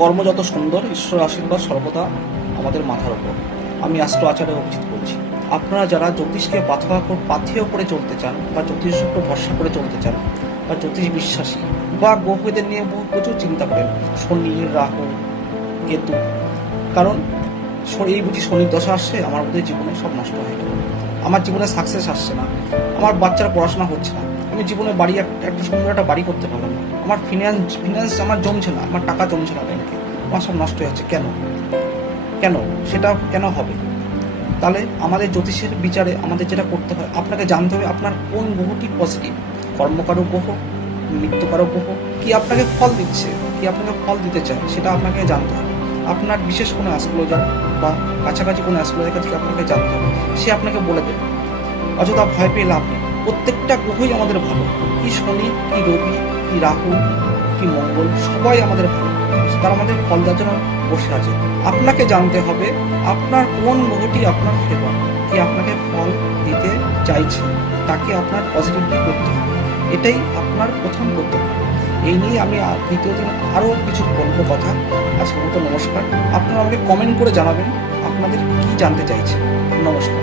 কর্ম যত সুন্দর, ঈশ্বর আশীর্বাদ সর্বদা আমাদের মাথার উপর। আমি অ্যাস্ট্রো আচার্য অভিজিৎ বলছি। আপনারা যারা জ্যোতিষকে পাথেয় করে চলতে চান, বা জ্যোতিষের উপর ভরসা করে চলতে চান, বা জ্যোতিষ বিশ্বাসী, বা গ্রহদের নিয়ে প্রচুর চিন্তা করেন, শনি, রাহু, কেতু, কারণ এই বুঝি শনির দশা আসছে, আমার বোধহয় জীবনে সব নষ্ট হয়ে গেল, আমার জীবনে সাকসেস আসছে না, আমার বাচ্চার পড়াশোনা হচ্ছে না, আমি জীবনে বাড়ি একটা সুন্দর একটা বাড়ি করতে পারলাম না, আমার ফিনান্স আমার জমছে না, আমার টাকা জমছে না ব্যাংকে, আমার সব নষ্ট হয়ে যাচ্ছে। কেন কেন সেটা কেন হবে? তাহলে আমাদের জ্যোতিষের বিচারে আমাদের যেটা করতে হয়, আপনাকে জানতে হবে আপনার কোন গ্রহটি পজিটিভ, কর্মকারক গ্রহ, মৃত্যুকারক গ্রহ, কি আপনাকে ফল দিচ্ছে, কি আপনাকে ফল দিতে চায়, সেটা আপনাকে জানতে হবে। আপনার বিশেষ কোনো অ্যাস্ট্রোলজার বা কাছাকাছি কোনো অ্যাস্ট্রোলজার কাছে আপনাকে জানতে হবে, সে আপনাকে বলে দেবে। অযথা ভয় পেয়ে লাভ নেই। প্রত্যেকটা গ্রহই আমাদের ভালো, কি শনি, কি রবি, কি রাহু, কি মঙ্গল, সবাই আমাদের ভালো, তারা আমাদের ফল দেওয়ার জন্য বসে আছে। আপনাকে জানতে হবে আপনার কোন গ্রহটি আপনার ফেভার, কি আপনাকে ফল দিতে চাইছে, তাকে আপনার পজিটিভলি করতে হবে। এটাই আপনার প্রথম কর্তব্য। এই নিয়ে আমি দ্বিতীয় দিন আরও কিছু বলবো কথা। আজকের মতো নমস্কার। আপনারা আমাকে কমেন্ট করে জানাবেন আপনাদের কি জানতে চাইছে। নমস্কার।